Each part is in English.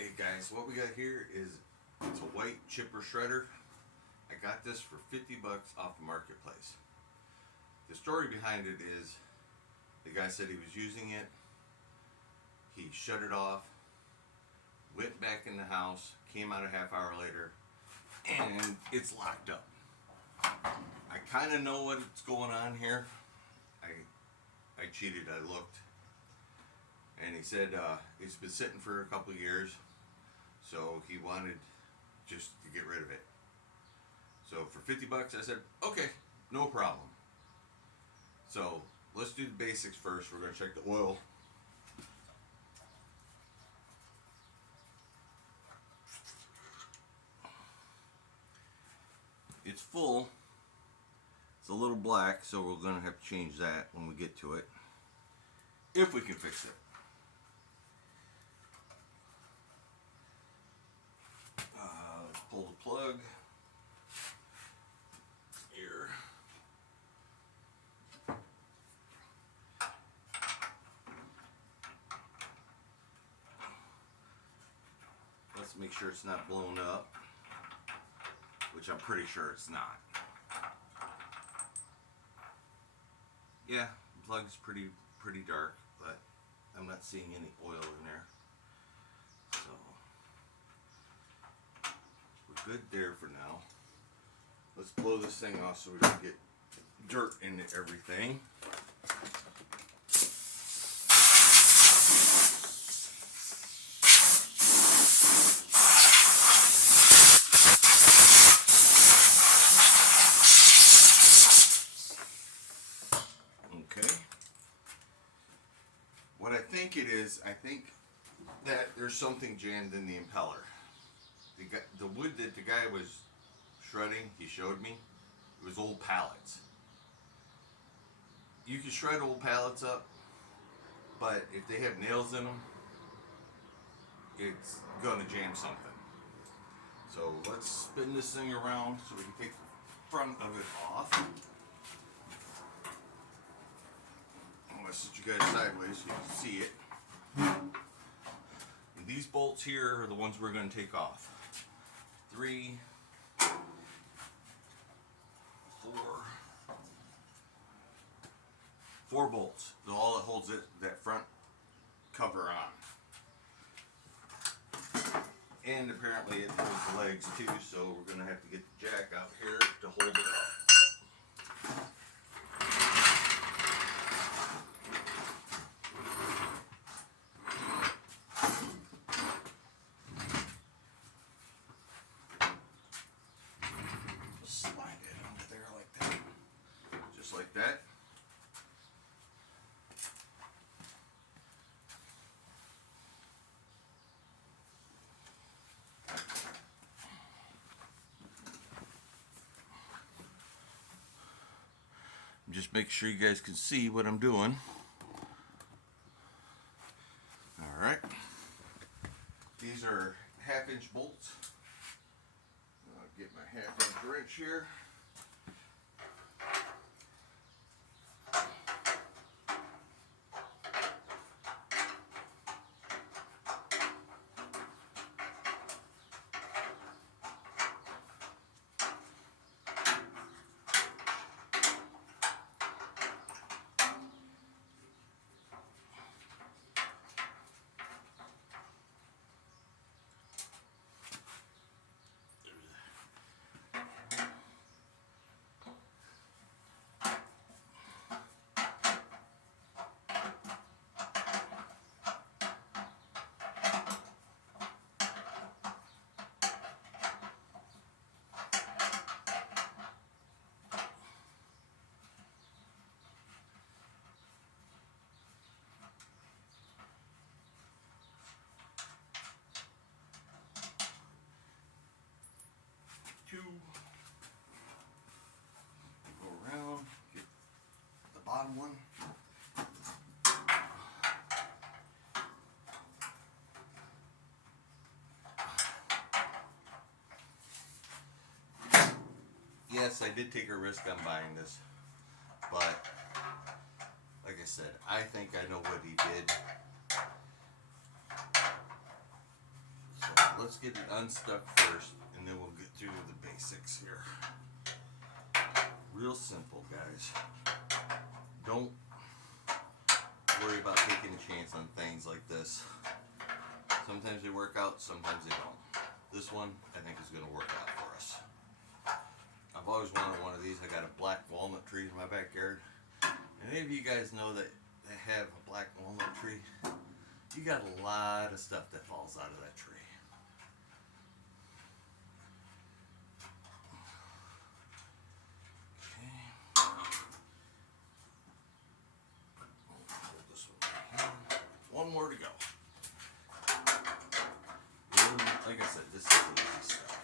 Okay guys, what we got here is it's a white chipper shredder. I got this for 50 bucks off the marketplace. The story behind it is the guy said he was using it, he shut it off, went back in the house, came out a half hour later, and it's locked up. I kind of know what's going on here. I cheated, I looked, and he said it's been sitting for a couple of years, so he wanted just to get rid of it. So for 50 bucks I said okay, no problem. So let's do the basics first. We're going to check the oil. It's full. It's a little black, so we're going to have to change that when we get to it, if we can fix it. Pull the plug here. Let's make sure it's not blown up, which I'm pretty sure it's not. Yeah, the plug's pretty dark, but I'm not seeing any oil in there. So we're good there for now. Let's blow this thing off so we don't get dirt into everything. What I think it is, I think that there's something jammed in the impeller. The wood that the guy was shredding, he showed me, it was old pallets. You can shred old pallets up, but if they have nails in them, it's gonna jam something. So let's spin this thing around so we can take the front of it off. I'm gonna sit you guys sideways so you can see it. And these bolts here are the ones we're going to take off. 3, 4, 4 bolts. They're all that holds that front cover on. And apparently it holds the legs too, so we're going to have to get the jack out here to hold it up. Like that. Just make sure you guys can see what I'm doing. All right. These are 1/2-inch bolts. I'll get my 1/2-inch wrench here. Go around, get the bottom one. Yes, I did take a risk on buying this, but like I said, I think I know what he did. let's get it unstuck first, and then we'll get through the basics here. Real simple, guys. Don't worry about taking a chance on things like this. Sometimes they work out, sometimes they don't. This one, I think, is going to work out for us. I've always wanted one of these. I got a black walnut tree in my backyard. And any of you guys know that have a black walnut tree, you got a lot of stuff that falls out of that tree. One more to go. Like I said, this is the easy stuff.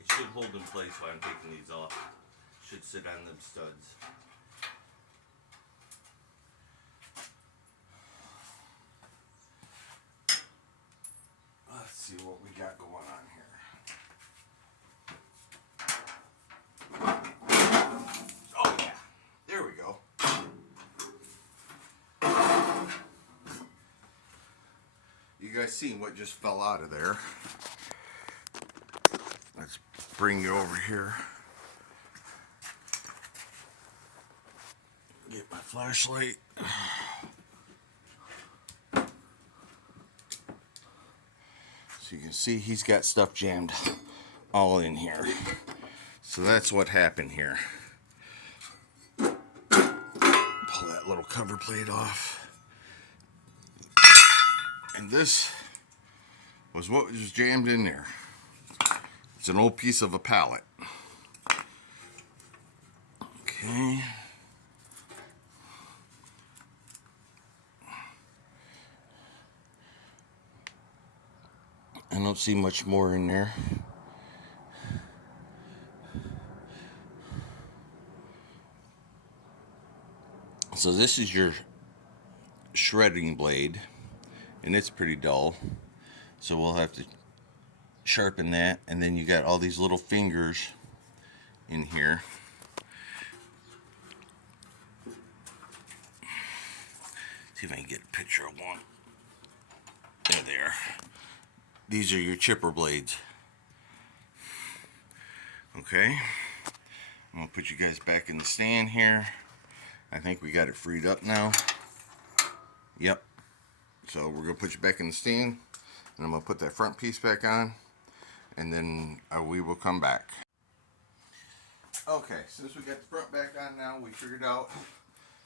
It should hold in place while I'm taking these off. Should sit on them studs. Let's see what we got going on here. Oh yeah, there we go. You guys seen what just fell out of there. Let's bring you over here. Get my flashlight. So you can see he's got stuff jammed all in here. So that's what happened here. Pull that little cover plate off. And this was what was jammed in there. It's an old piece of a pallet. Okay. I don't see much more in there. So this is your shredding blade, and it's pretty dull. So we'll have to sharpen that, and then you got all these little fingers in here. See if I can get a picture of one. There they are. These are your chipper blades. Okay, I'm gonna put you guys back in the stand here. I think we got it freed up now. Yep. So we're gonna put you back in the stand, and I'm gonna put that front piece back on, and then we will come back. Okay, since we got the front back on now, we figured out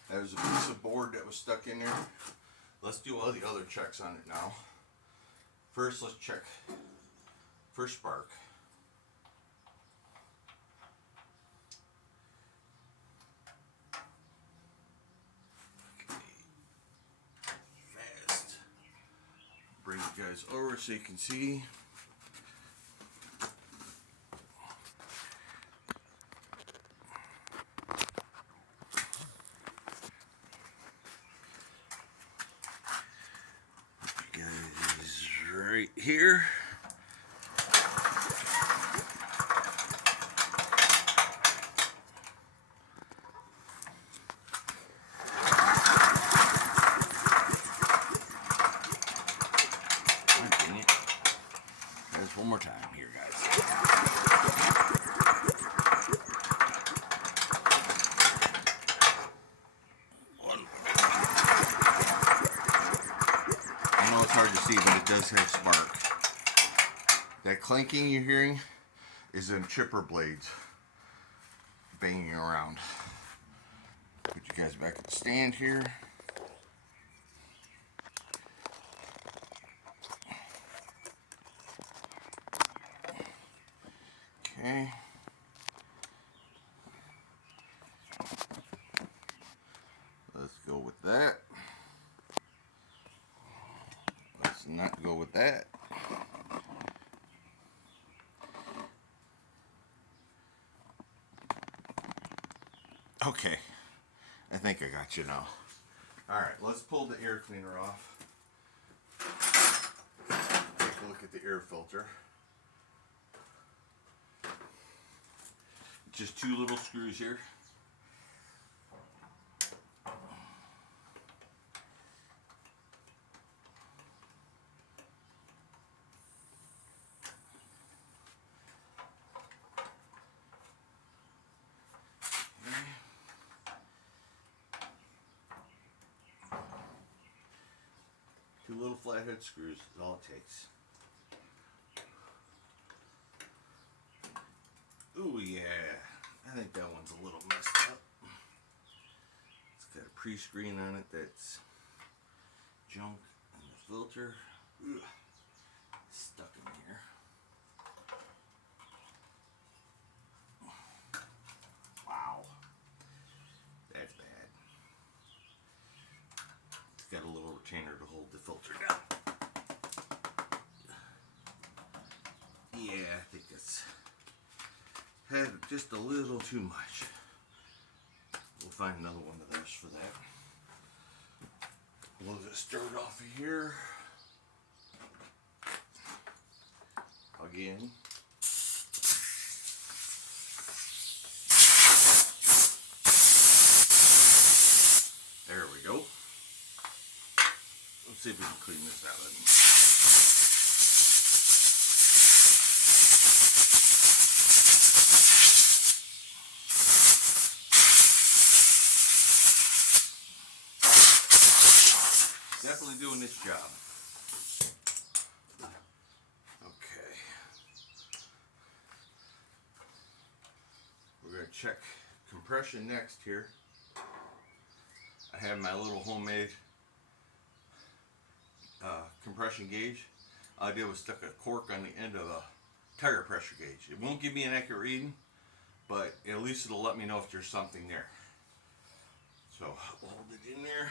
there was a piece of board that was stuck in there. Let's do all the other checks on it now. First, let's check for spark. Okay. Fast. Bring you guys over so you can see. You guys right here. One more time here, guys. One. I know it's hard to see, but it does have spark. That clanking you're hearing is in chipper blades banging around. Put you guys back at the stand here. Okay. Let's go with that. Let's not go with that. Okay. I think I got you now. Alright, let's pull the air cleaner off. Take a look at the air filter. just 2 little screws here. Two little flathead screws is all it takes. Ooh, yeah. I think that one's a little messed up. It's got a pre-screen on it that's junk, and the filter stuck in here. Wow. That's bad. It's got a little retainer to hold the filter down. Yeah, I think it's had just a little too much. We'll find another one of those for that. We'll just start off of here. Again. There we go. Let's see if we can clean this out. Definitely doing this job. Okay. We're going to check compression next here. I have my little homemade compression gauge. All I did was stuck a cork on the end of a tire pressure gauge. It won't give me an accurate reading, but at least it'll let me know if there's something there. So we'll hold it in there.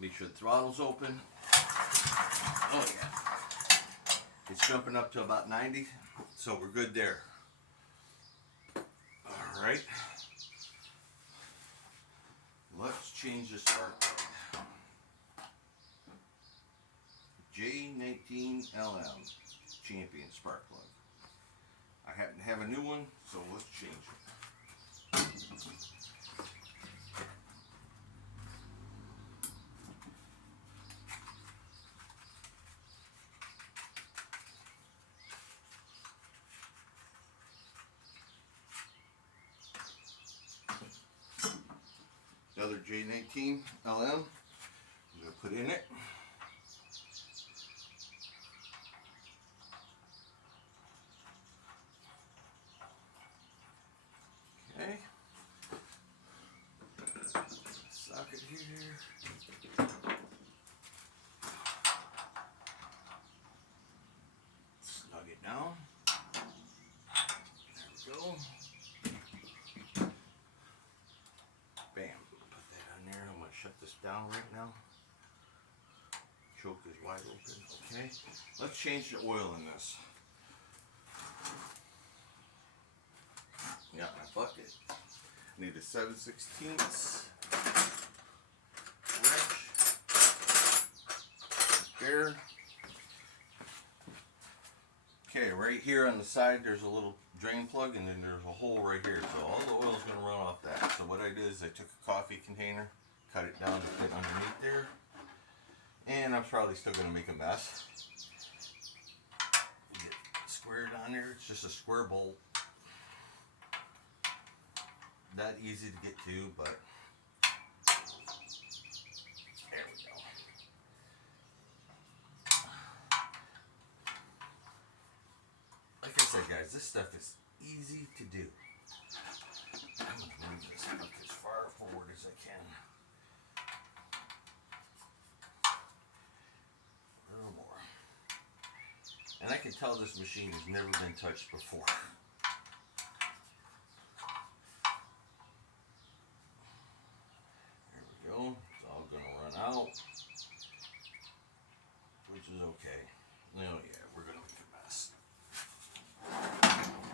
Make sure the throttle's open. Oh yeah. It's jumping up to about 90, so we're good there. All right. Let's change the spark plug. J19LM Champion spark plug. I happen to have a new one, so let's change it. Another J19 LM. I'm going to put in it. Okay. Socket here. Snug it down. There we go. Bam. Put that on there. I'm going to shut this down right now. Choke is wide open. Okay. Let's change the oil in this. Got my bucket. Need a 7/16 wrench. There. Okay, right here on the side there's a little drain plug, and then there's a hole right here, so all the oil is going to run off that. So what I did is I took a coffee container, cut it down to fit underneath there, and I'm probably still going to make a mess. Get it squared on there. It's just a square bolt. Not easy to get to, but there we go. Like I said, guys, this stuff is easy to do. I'm going to move this hook as far forward as I can. A little more. And I can tell this machine has never been touched before. There we go. It's all going to run out, which is okay. Oh yeah, we're going to make a mess.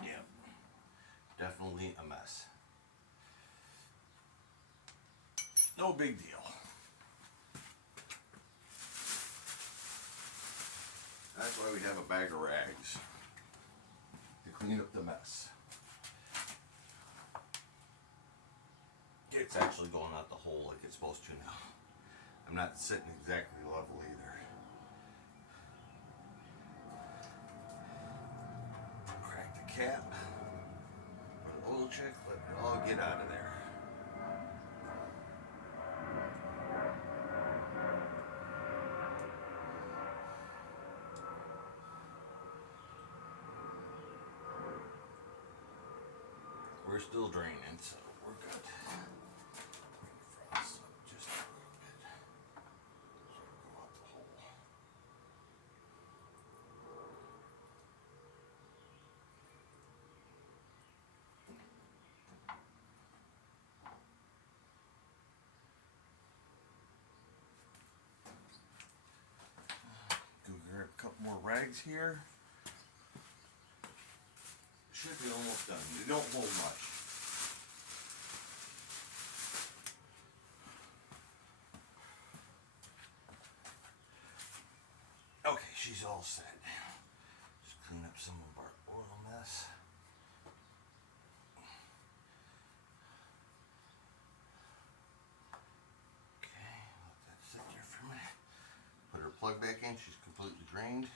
Yep. Definitely a mess. No big deal. That's why we have a bag of rags to clean up the mess. It's actually going out the hole like it's supposed to now. I'm not sitting exactly level either. Crack the cap. Run an oil check. Let it all get out of there. We're still draining, so we're good. Frost up just a little bit. So it'll go out the hole. Go grab a couple more rags here. Should be almost done. They don't hold much. Okay, she's all set. Just clean up some of our oil mess. Okay, let that sit there for a minute. Put her plug back in. She's completely drained.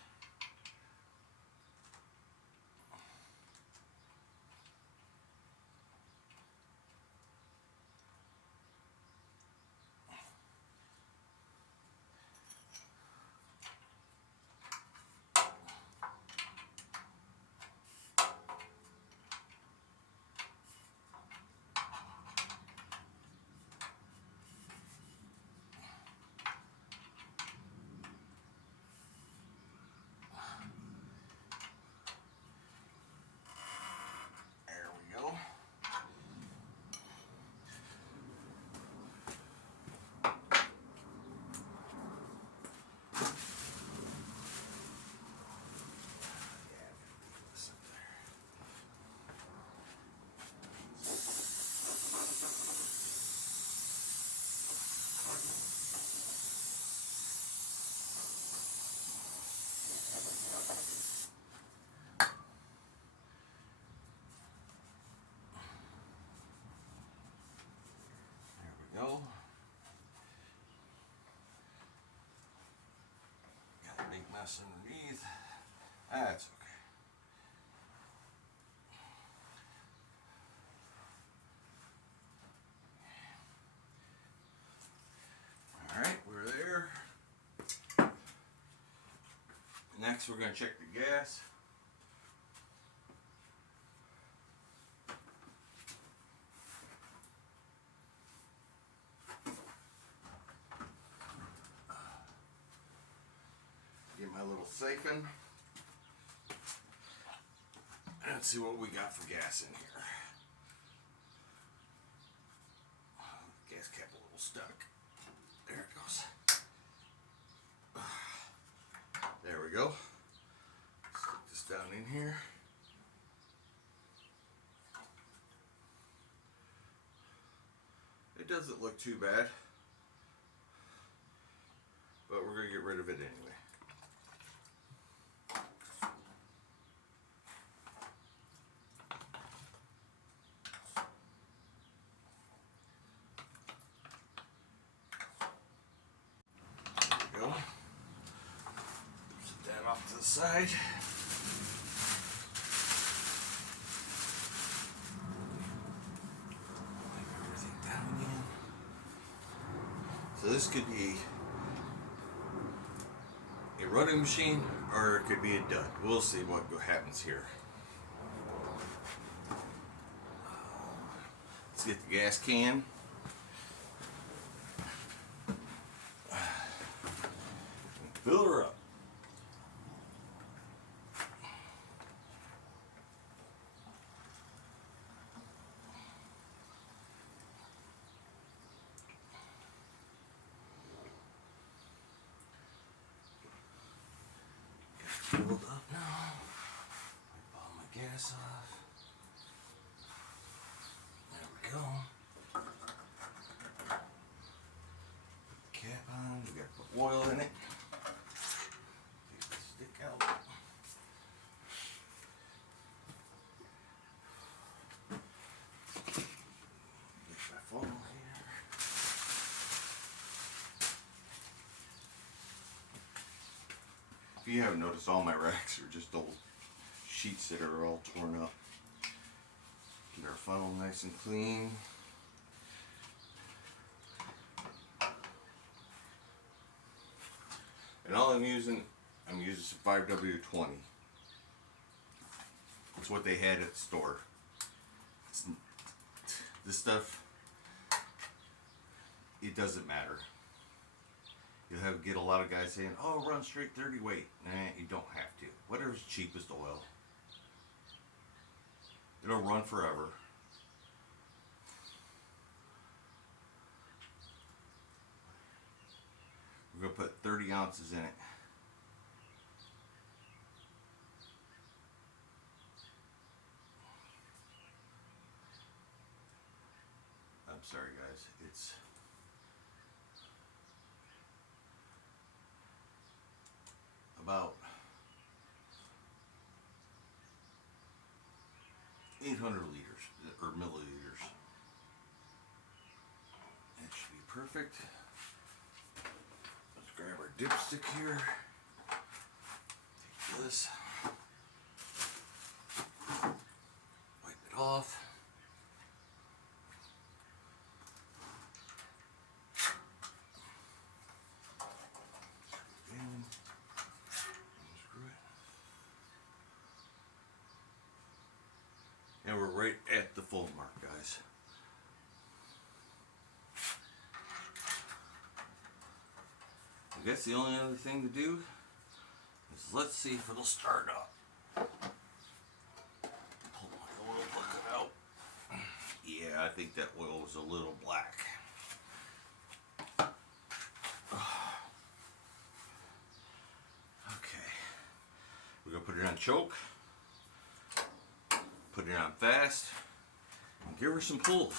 There we go. Go. Got a big mess underneath. That's okay. Alright, we're there. Next, we're going to check the gas. Get my little siphon. Let's see what we got for gas in here. Gas cap a little stuck. There it goes. There we go. Stick this down in here. It doesn't look too bad, but we're going to get rid of it anyway. There we go. Set that off to the side. Wipe everything down again. So this could be a running machine or it could be a dud. We'll see what happens here. Let's get the gas can. Fill her up. Filled up now. Wipe all my gas off. There we go. Cap on. We got to put oil in it. Take the stick out. Get my funnel here. If you haven't noticed, all my racks are just old sheets that are all torn up. Get our funnel nice and clean. And all I'm using some 5W20. It's what they had at the store. This stuff, it doesn't matter. You'll get a lot of guys saying, oh, run straight 30 weight. Nah, you don't have to. Whatever's cheapest oil. It'll run forever. We're going to put 30 ounces in it. I'm sorry guys, it's about 800 liters or milliliters. That should be perfect. Let's grab our dipstick here. Take this. Wipe it off. And we're right at the full mark, guys. I guess the only other thing to do is let's see if it'll start up. Pull my oil bucket out. Yeah, I think that oil was a little black. Okay. We're going to put it on choke. Put it on fast and give her some pulls.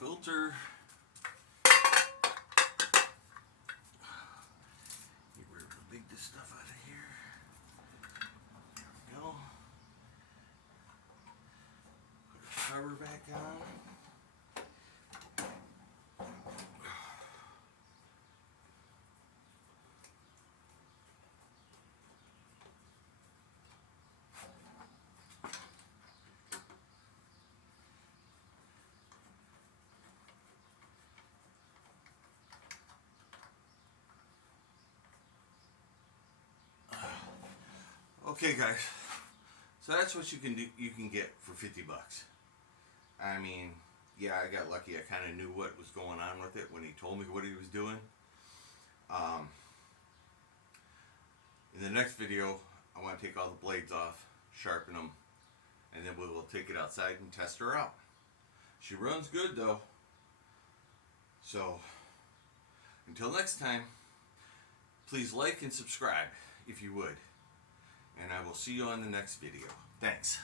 Filter. Get rid of the big stuff out of here. There we go. Put our cover back on. Okay guys, so that's what you can do. You can get for 50 bucks. I mean, yeah, I got lucky. I kind of knew what was going on with it when he told me what he was doing. In the next video, I want to take all the blades off, sharpen them, and then we'll take it outside and test her out. She runs good though. So, until next time, please like and subscribe if you would. And I will see you on the next video. Thanks.